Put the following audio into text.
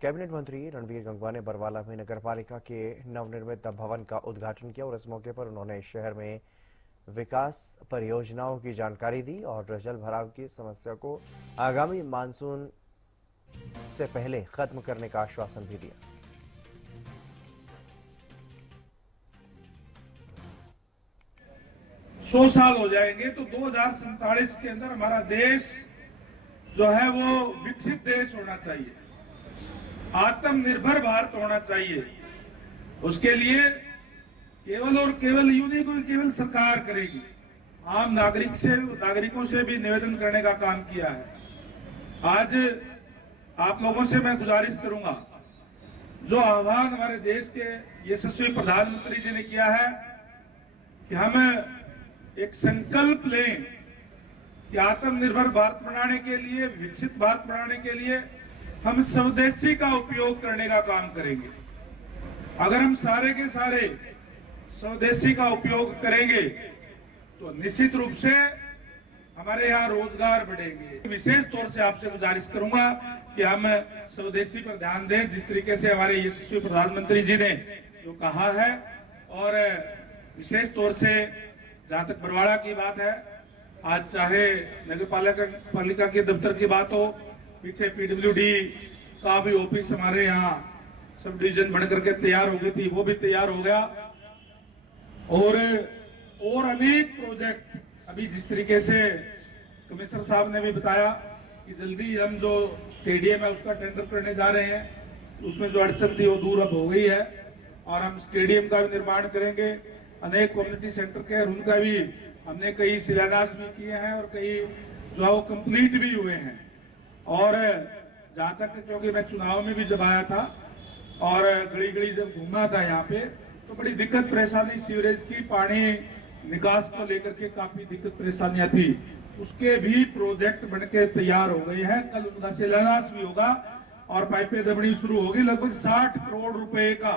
Cabinet मंत्री रणबीर गंगवा ने बरवाला में नगरपालिका के नवनिर्मित भवन का उद्घाटन किया और इस मौके पर उन्होंने शहर में विकास परियोजनाओं की जानकारी दी और जल भराव की समस्या को आगामी मानसून से पहले खत्म करने का आश्वासन भी दिया। 100 साल हो जाएंगे तो 2047 के अंदर हमारा देश जो है वो विकसित देश होना चाहिए, आत्मनिर्भर भारत होना चाहिए। उसके लिए केवल और केवल यूं नहीं कोई केवल सरकार करेगी, आम नागरिकों से भी निवेदन करने का काम किया है। आज आप लोगों से मैं गुजारिश करूंगा, जो आह्वान हमारे देश के यशस्वी प्रधानमंत्री जी ने किया है कि हम एक संकल्प लें कि आत्मनिर्भर भारत बनाने के लिए, विकसित भारत बनाने के लिए हम स्वदेशी का उपयोग करने का काम करेंगे। अगर हम सारे के सारे स्वदेशी का उपयोग करेंगे तो निश्चित रूप से हमारे यहाँ रोजगार बढ़ेंगे। विशेष तौर से आपसे गुजारिश करूंगा कि हम स्वदेशी पर ध्यान दें, जिस तरीके से हमारे यशस्वी प्रधानमंत्री जी ने जो कहा है। और विशेष तौर से जहां तक बरवाड़ा की बात है, आज चाहे नगर पालिका के दफ्तर की बात हो, पीछे पीडब्ल्यूडी का भी ऑफिस हमारे यहाँ सब डिवीजन बन करके तैयार हो गई थी, वो भी तैयार हो गया। और अनेक प्रोजेक्ट अभी जिस तरीके से कमिश्नर साहब ने भी बताया कि जल्दी हम जो स्टेडियम है उसका टेंडर करने जा रहे हैं, उसमें जो अड़चन थी वो दूर अब हो गई है और हम स्टेडियम का भी निर्माण करेंगे। अनेक कम्युनिटी सेंटर के उनका भी हमने कई शिलान्यास भी किए हैं और कई जो है वो कंप्लीट भी हुए हैं। और जहां तक, क्योंकि मैं चुनाव में भी जब आया था और घड़ी घड़ी जब घूमा था यहाँ पे, तो बड़ी दिक्कत परेशानी सीवरेज की, पानी निकास को लेकर के काफी दिक्कत परेशानियां थी। उसके भी प्रोजेक्ट बनके तैयार हो गए हैं, कल उनका शिलान्यास भी होगा और पाइपें दबनी शुरू होगी। लगभग 60 करोड़ रुपए का